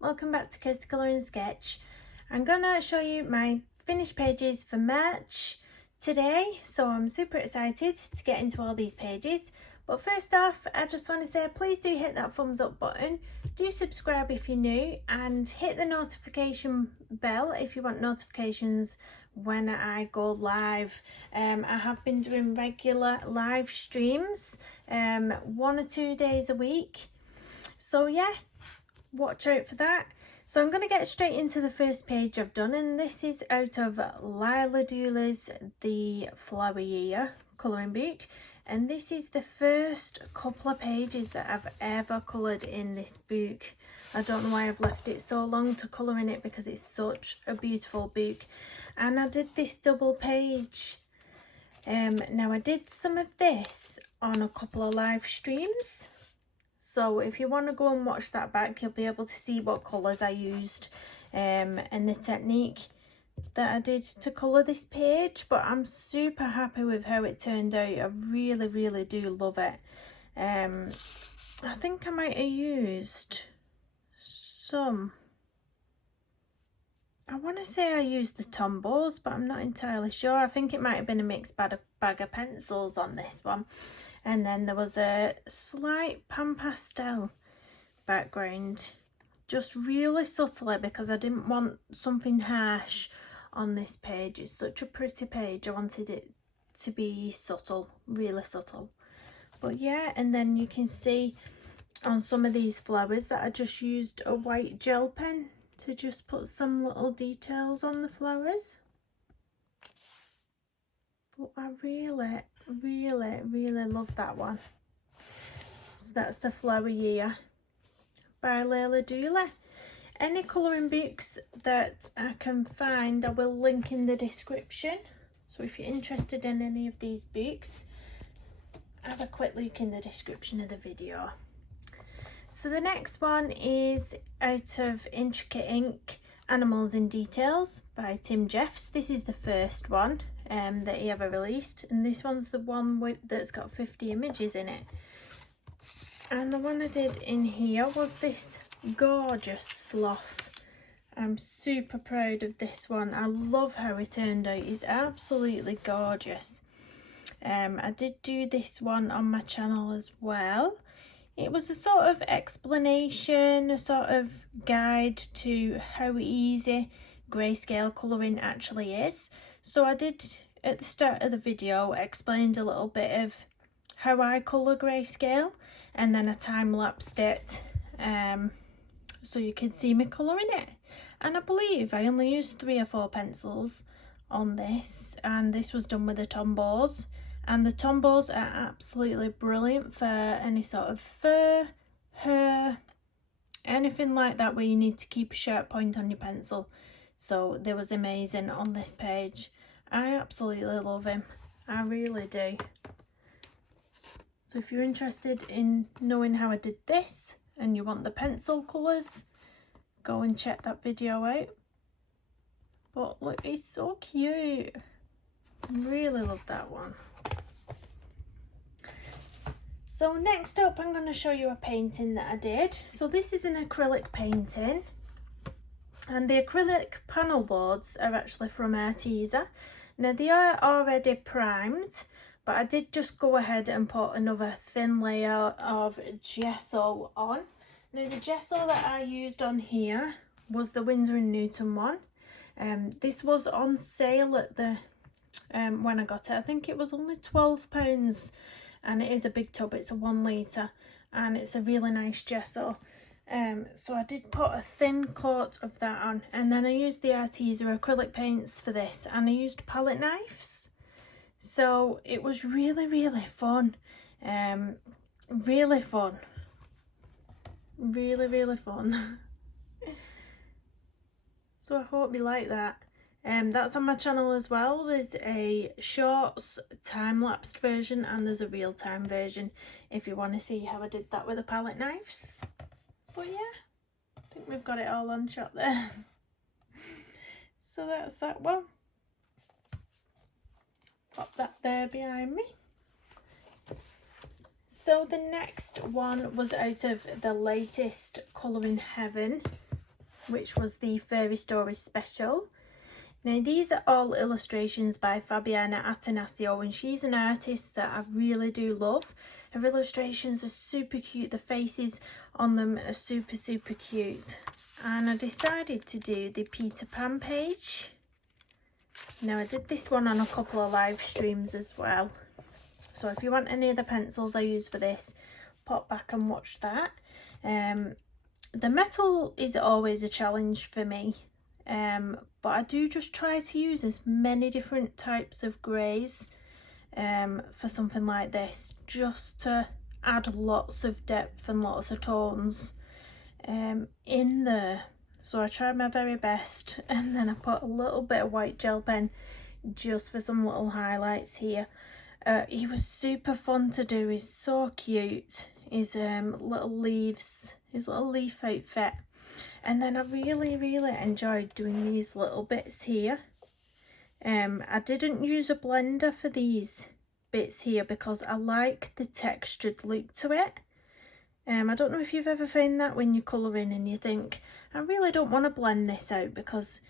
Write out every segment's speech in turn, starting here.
welcome back to Coast Colour and Sketch. I'm gonna show you my finished pages for March today, so I'm super excited to get into all these pages. But first off, I just want to say please do hit that thumbs up button, do subscribe if you're new, and hit the notification bell if you want notifications when I go live. I have been doing regular live streams 1 or 2 days a week, so yeah, watch out for that. So I'm going to get straight into the first page I've done, and this is out of Lila Dooley's The Flower Year colouring book, and this is the first couple of pages that I've ever coloured in this book. I don't know why I've left it so long to colour in it, because it's such a beautiful book. And I did this double page. Now I did some of this on a couple of live streams, so if you want to go and watch that back, you'll be able to see what colours I used and the technique that I did to colour this page. But I'm super happy with how it turned out. I really do love it. I think I might have used some, I want to say I used the Tombows, but I'm not entirely sure. I think it might have been a mixed bag of pencils on this one. And then there was a slight pan pastel background, just really subtly, because I didn't want something harsh on this page. It's such a pretty page. I wanted it to be subtle, really subtle. But yeah, and then you can see on some of these flowers that I just used a white gel pen to just put some little details on the flowers. But I really love that one. So that's The Flower Year by Lila Dooley. Any colouring books that I can find, I will link in the description. So if you're interested in any of these books, have a quick look in the description of the video. So the next one is out of Intricate Ink, Animals in Details by Tim Jeffs. This is the first one that he ever released, and this one's the one that's got 50 images in it. And the one I did in here was this gorgeous sloth. I'm super proud of this one. I love how it turned out. It's absolutely gorgeous. I did do this one on my channel as well. It was a sort of explanation, a sort of guide to how easy grayscale colouring actually is. So I did, at the start of the video, explained a little bit of how I colour grayscale, and then I time-lapsed it so you can see me colouring it. And I believe I only used 3 or 4 pencils on this, and this was done with the Tombows. And the Tombows are absolutely brilliant for any sort of fur, hair, anything like that where you need to keep a sharp point on your pencil. So they was amazing on this page. I absolutely love him. I really do. So if you're interested in knowing how I did this and you want the pencil colours, go and check that video out. But look, he's so cute. Really love that one. So next up, I'm going to show you a painting that I did. So this is an acrylic painting, and the acrylic panel boards are actually from Arteza. Now they are already primed, but I did just go ahead and put another thin layer of gesso on. Now the gesso that I used on here was the Winsor & Newton one. This was on sale at the when I got it. I think it was only £12, and it is a big tub. It's a 1 litre, and it's a really nice gesso. So I did put a thin coat of that on, and then I used the Arteza acrylic paints for this, and I used palette knives. So it was really fun. Really fun. Really fun. So I hope you like that. That's on my channel as well. There's a shorts time-lapsed version, and there's a real-time version if you want to see how I did that with the palette knives. But yeah, I think we've got it all on shot there. So that's that one. Pop that there behind me. So the next one was out of the latest Colouring Heaven which was the Fairy Stories special. Now these are all illustrations by Fabiana Attanasio, and she's an artist that I really do love. Her illustrations are super cute, the faces on them are super cute. And I decided to do the Peter Pan page. Now I did this one on a couple of live streams as well. So if you want any of the pencils I use for this, pop back and watch that. The metal is always a challenge for me. But I do just try to use as many different types of greys for something like this, just to add lots of depth and lots of tones in there. So I tried my very best, and then I put a little bit of white gel pen just for some little highlights here. He was super fun to do, he's so cute, his little leaves, his little leaf outfit. And then I really enjoyed doing these little bits here. I didn't use a blender for these bits here because I like the textured look to it. I don't know if you've ever found that when you're colouring and you think, I really don't want to blend this out because,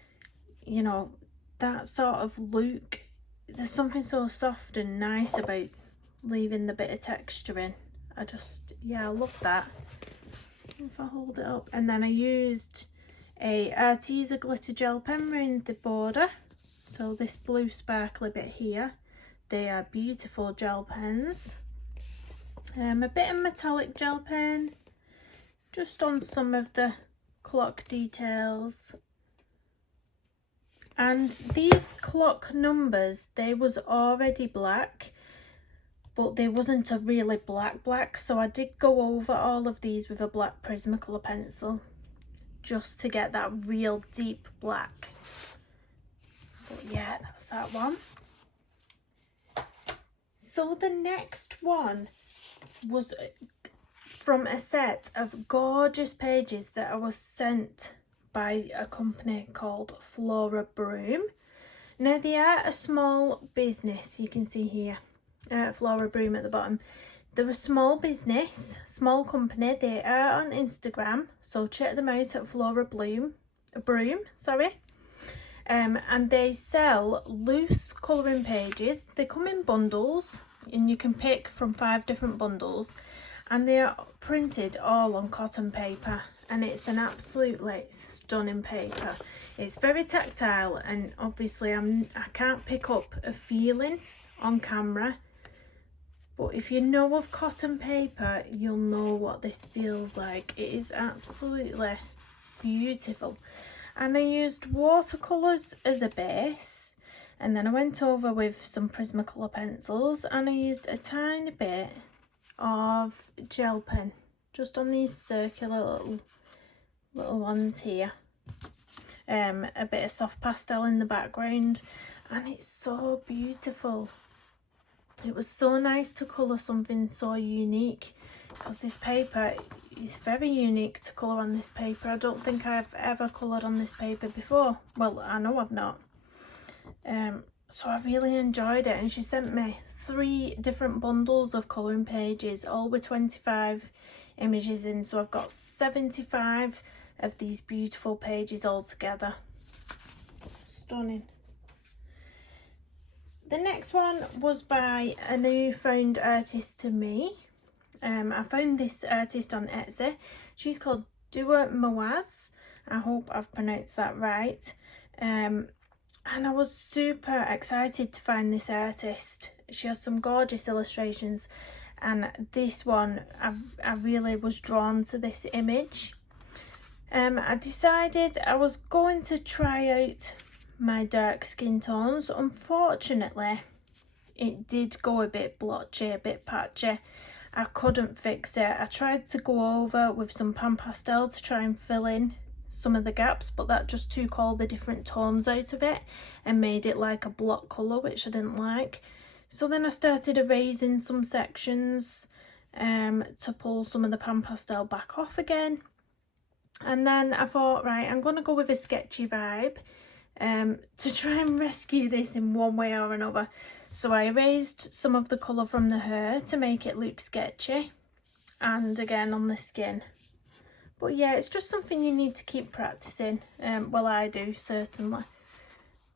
you know, that sort of look, there's something so soft and nice about leaving the bit of texture in. I love that. If I hold it up, and then I used a Arteza glitter gel pen around the border. So this blue sparkly bit here, they are beautiful gel pens. A bit of metallic gel pen just on some of the clock details. And these clock numbers, they was already black, but they wasn't a really black, so I did go over all of these with a black Prismacolor pencil just to get that real deep black. But yeah, that's that one. So the next one was from a set of gorgeous pages that I was sent by a company called Flora Broom. Now they are a small business, you can see here. Flora Broom at the bottom. They're a small business, small company. They are on Instagram, so check them out at Flora Broom, and they sell loose colouring pages. They come in bundles, and you can pick from 5 different bundles, and they are printed all on cotton paper, and it's an absolutely stunning paper. It's very tactile, and obviously I can't pick up a feeling on camera. But if you know of cotton paper, you'll know what this feels like. It is absolutely beautiful. And I used watercolours as a base. And then I went over with some Prismacolor pencils. And I used a tiny bit of gel pen. Just on these circular little ones here. A bit of soft pastel in the background. And it's so beautiful. It was so nice to colour something so unique, because this paper is very unique to colour on this paper. I don't think I've ever coloured on this paper before. Well, I know I've not. So I really enjoyed it, and she sent me 3 different bundles of colouring pages, all with 25 images in. So I've got 75 of these beautiful pages all together. Stunning. The next one was by a newfound artist to me. I found this artist on Etsy. She's called Moaz. I hope I've pronounced that right. And I was super excited to find this artist. She has some gorgeous illustrations, and this one, I really was drawn to this image. I decided I was going to try out my dark skin tones. Unfortunately, it did go a bit blotchy, a bit patchy. I couldn't fix it. I tried to go over with some pan pastel to try and fill in some of the gaps, but that just took all the different tones out of it and made it like a block colour, which I didn't like. So then I started erasing some sections to pull some of the pan pastel back off again. And then I thought, right, I'm going to go with a sketchy vibe to try and rescue this in one way or another. So I erased some of the colour from the hair to make it look sketchy, and again on the skin. But yeah, it's just something you need to keep practicing. Well, I do, certainly.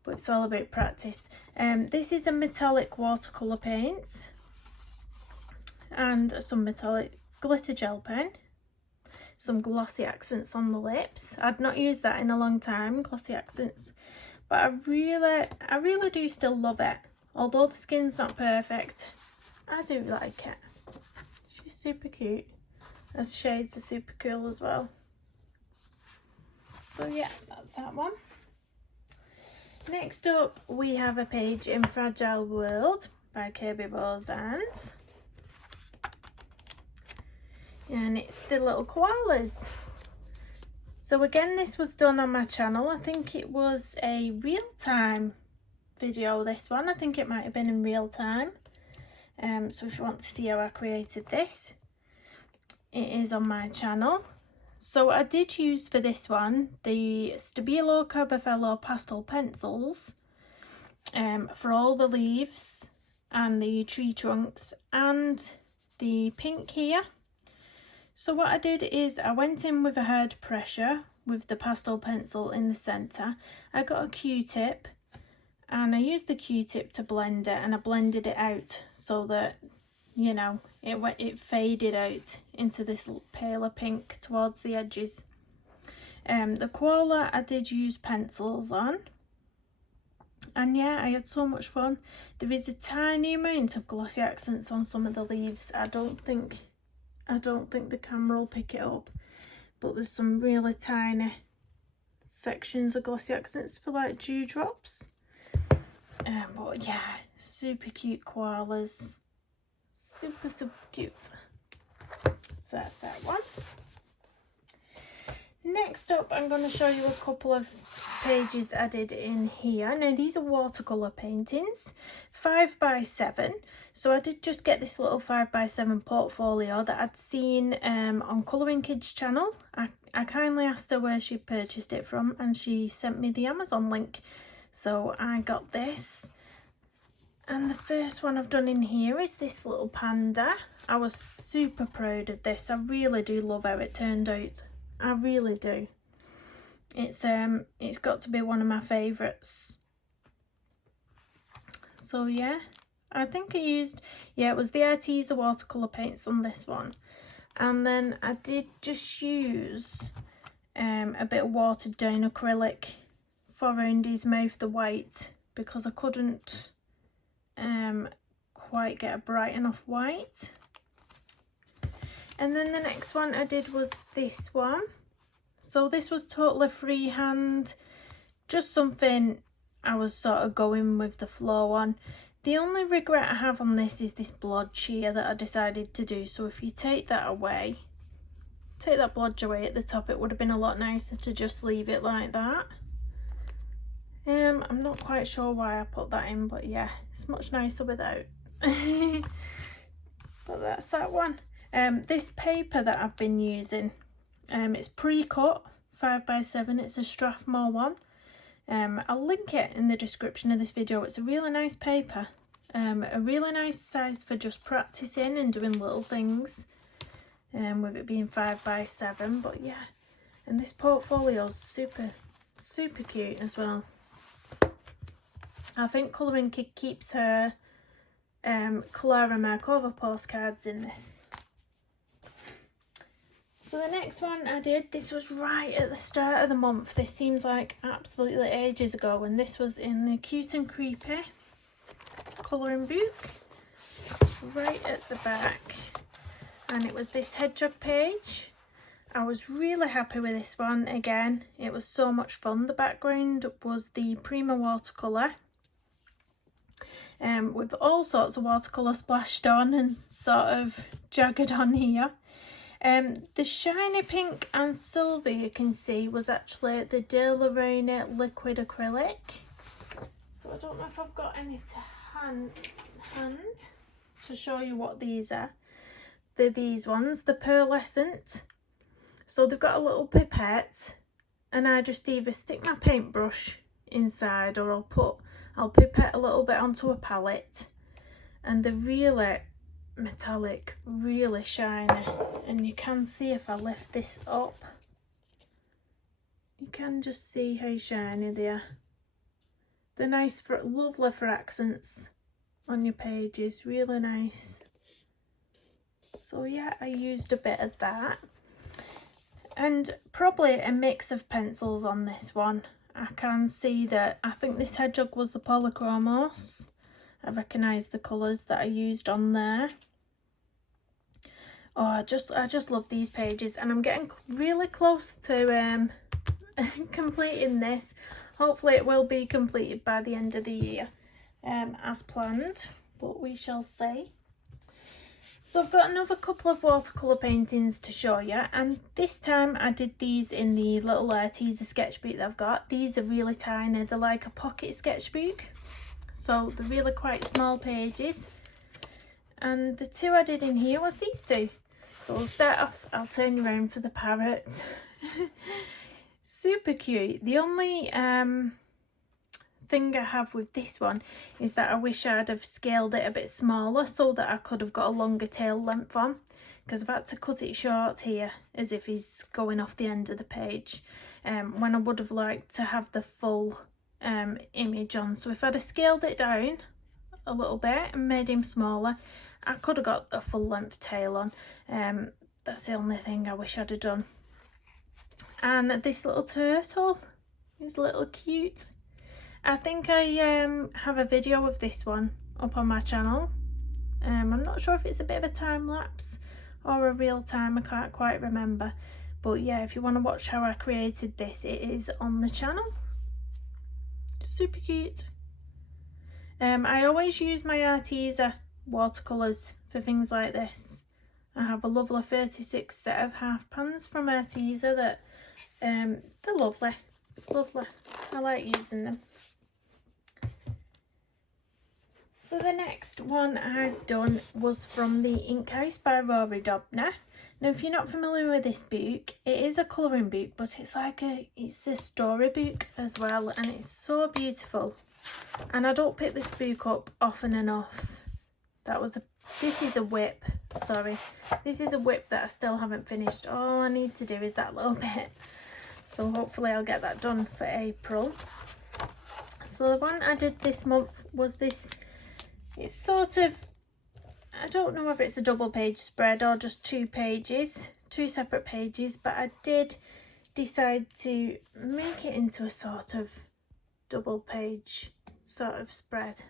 But it's all about practice. This is a metallic watercolour paint. And some metallic glitter gel pen. Some glossy accents on the lips. I'd not used that in a long time, glossy accents. But I really do still love it. Although the skin's not perfect, I do like it. She's super cute. Her shades are super cool as well. So yeah, that's that one. Next up, we have a page in Fragile World by Kirby Rosans. And it's the little koalas. So again, this was done on my channel. I think it was a real-time video, this one. I think it might have been in real time. So if you want to see how I created this, it is on my channel. So I did use for this one the Stabilo Carbofello pastel pencils for all the leaves and the tree trunks and the pink here. So what I did is I went in with a hard pressure with the pastel pencil in the centre. I got a Q-tip and I used the Q-tip to blend it, and I blended it out so that, you know, it faded out into this paler pink towards the edges. The koala I did use pencils on, and yeah, I had so much fun. There is a tiny amount of glossy accents on some of the leaves. I don't think the camera will pick it up, but there's some really tiny sections of glossy accents for like dewdrops. But yeah, super cute koalas. Super cute. So that's that one. Next up, I'm going to show you a couple of pages I did in here. Now these are watercolour paintings, 5x7. So I did just get this little 5x7 portfolio that I'd seen on Colouring Kids channel. I kindly asked her where she purchased it from, and she sent me the Amazon link. So I got this. And the first one I've done in here is this little panda. I was super proud of this. I really do love how it turned out. I really do. It's got to be one of my favourites. So yeah, I think I used, yeah, it was the Arteza watercolour paints on this one. And then I did just use a bit of watered down acrylic for around his mouth, the white, because I couldn't quite get a bright enough white. And then the next one I did was this one. So this was totally freehand, just something I was sort of going with the flow on. The only regret I have on this is this blotch here that I decided to do. So if you take that away, take that blotch away at the top, it would have been a lot nicer to just leave it like that. I'm not quite sure why I put that in, but yeah, it's much nicer without. But that's that one. This paper that I've been using, it's pre-cut 5x7. It's a Strathmore one. I'll link it in the description of this video. It's a really nice paper, a really nice size for just practicing and doing little things, with it being 5x7. But yeah, and this portfolio's super cute as well. I think Colouring Kid keeps her Clara Markova postcards in this. So the next one I did, this was right at the start of the month. This seems like absolutely ages ago, and this was in the Cute and Creepy colouring book. Right at the back. And it was this Hedgehog page. I was really happy with this one. Again, it was so much fun. The background was the Prima watercolour, with all sorts of watercolour splashed on and sort of jagged on here. The shiny pink and silver you can see was actually the De La Reine liquid acrylic. So I don't know if I've got any to hand to show you what these are. They're these ones, the pearlescent. So they've got a little pipette, and I just either stick my paintbrush inside, or I'll pipette a little bit onto a palette, and they're really metallic, really shiny, and you can see if I lift this up, you can just see how shiny they are. They're nice for, lovely for accents on your pages, really nice. So yeah, I used a bit of that, and probably a mix of pencils on this one. I can see that, I think this Hedgehog was the Polychromos. I recognise the colours that I used on there. Oh, I just love these pages, and I'm getting really close to completing this. Hopefully it will be completed by the end of the year, as planned, but we shall see. So I've got another couple of watercolour paintings to show you, and this time I did these in the little teaser sketchbook that I've got. These are really tiny, they're like a pocket sketchbook, so they're really quite small pages. And the two I did in here was these two. So we'll start off, I'll turn you around for the parrot. Super cute. The only thing I have with this one is that I wish I'd have scaled it a bit smaller so that I could have got a longer tail length on, because I've had to cut it short here as if he's going off the end of the page, when I would have liked to have the full image on. So if I'd have scaled it down a little bit and made him smaller, I could have got a full length tail on. That's the only thing I wish I'd have done. And this little turtle is a little cute. I think I have a video of this one up on my channel. I'm not sure if it's a bit of a time lapse or a real time, I can't quite remember. But yeah, if you want to watch how I created this, it is on the channel. Super cute. I always use my Arteza watercolours for things like this. I have a lovely 36 set of half pans from Arteza that they're lovely, lovely. I like using them. So the next one I've done was from the enquires by Rory Dobner. Now, if you're not familiar with this book, it is a colouring book, but it's like it's a storybook as well, and it's so beautiful. And I don't pick this book up often enough. This is a whip, sorry. This is a whip that I still haven't finished. All I need to do is that little bit. So hopefully I'll get that done for April. So the one I did this month was this. It's sort of, I don't know whether it's a double page spread or just two separate pages, but I did decide to make it into a sort of double page sort of spread.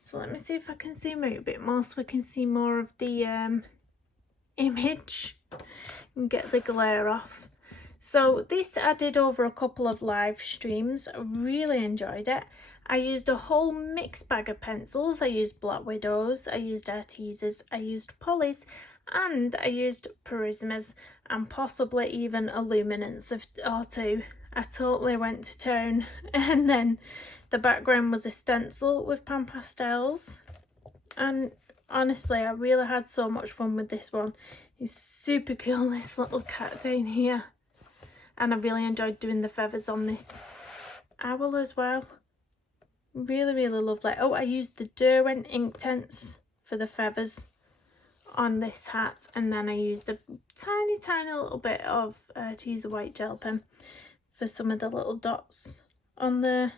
So let me see if I can zoom out a bit more so we can see more of the image and get the glare off. So this I did over a couple of live streams. I really enjoyed it. I used a whole mixed bag of pencils. I used Black Widows, I used Artezas, I used Polys, and I used Prismas, and possibly even a luminance or two. I totally went to town. And then the background was a stencil with pan pastels, and honestly I really had so much fun with this one. He's super cool, this little cat down here, and I really enjoyed doing the feathers on this owl as well. Really, really lovely. Oh, I used the Derwent Inktense for the feathers on this hat, and then I used a tiny little bit of Arteza white gel pen for some of the little dots on there.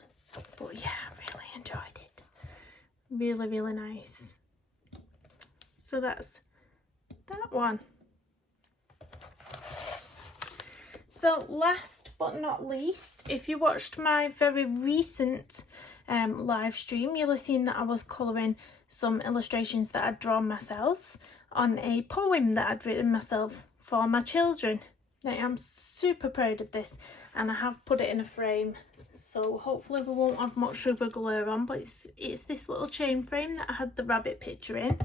But yeah, I really enjoyed it. Really, really nice. So that's that one. So last but not least, if you watched my very recent live stream, you'll have seen that I was colouring some illustrations that I'd drawn myself on a poem that I'd written myself for my children. Now, I'm super proud of this, and I have put it in a frame, so hopefully we won't have much of a glare on, but it's this little chain frame that I had the rabbit picture in.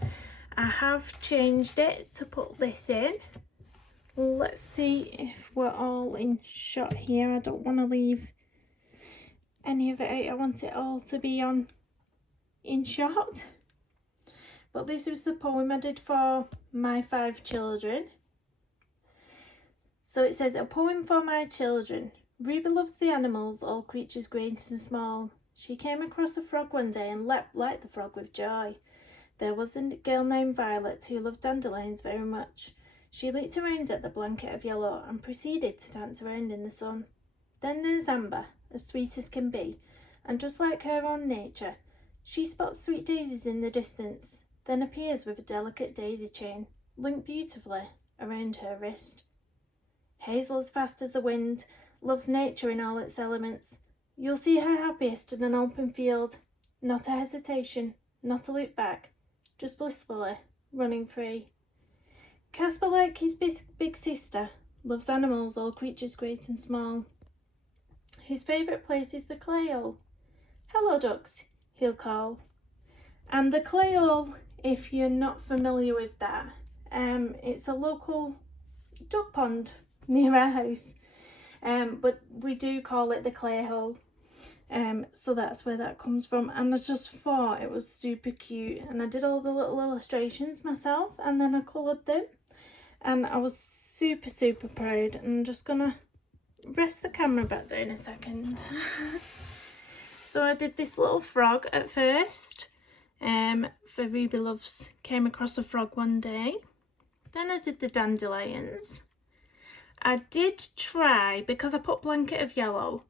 I have changed it to put this in. Let's see if we're all in shot here. I don't want to leave any of it out. I want it all to be in shot. But this was the poem I did for my 5 children. So it says, a poem for my children. Ruby loves the animals, all creatures great and small. She came across a frog one day and leapt like the frog with joy. There was a girl named Violet who loved dandelions very much. She looked around at the blanket of yellow and proceeded to dance around in the sun. Then there's Amber, as sweet as can be, and just like her own nature, she spots sweet daisies in the distance, then appears with a delicate daisy chain, linked beautifully around her wrist. Hazel, as fast as the wind, loves nature in all its elements. You'll see her happiest in an open field, not a hesitation, not a look back, just blissfully running free. Casper, like his big sister, loves animals, all creatures great and small. His favourite place is the clay hole. Hello ducks, he'll call. And the clay hole, if you're not familiar with that, it's a local duck pond near our house, but we do call it the clay hole. So that's where that comes from, and I just thought it was super cute, and I did all the little illustrations myself and then I coloured them, and I was super proud. And I'm just gonna rest the camera back down a second. So I did this little frog at first, for Ruby Loves came across a frog one day. Then I did the dandelions. I did try, because I put blanket of yellow,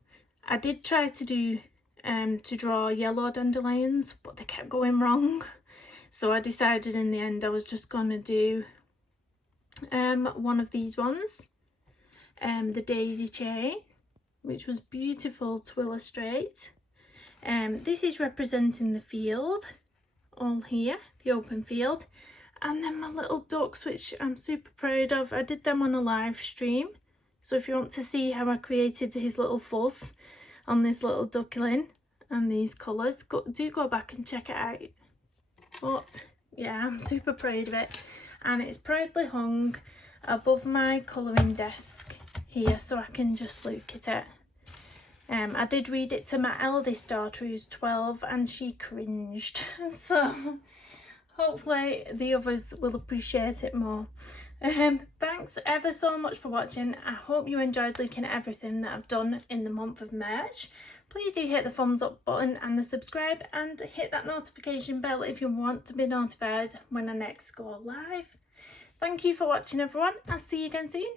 I did try to do to draw yellow dandelions, but they kept going wrong. So I decided in the end I was just gonna do one of these ones, the daisy chain, which was beautiful to illustrate. This is representing the field, all here, the open field, and then my little ducks, which I'm super proud of. I did them on a live stream, so if you want to see how I created his little fuzz on this little duckling and these colours, do go back and check it out. But yeah, I'm super proud of it, and it's proudly hung above my colouring desk here so I can just look at it. I did read it to my eldest daughter who's 12 and she cringed, so hopefully the others will appreciate it more. Thanks ever so much for watching. I hope you enjoyed looking at everything that I've done in the month of March. Please do hit the thumbs up button and the subscribe, and hit that notification bell if you want to be notified when I next go live. Thank you for watching everyone. I'll see you again soon.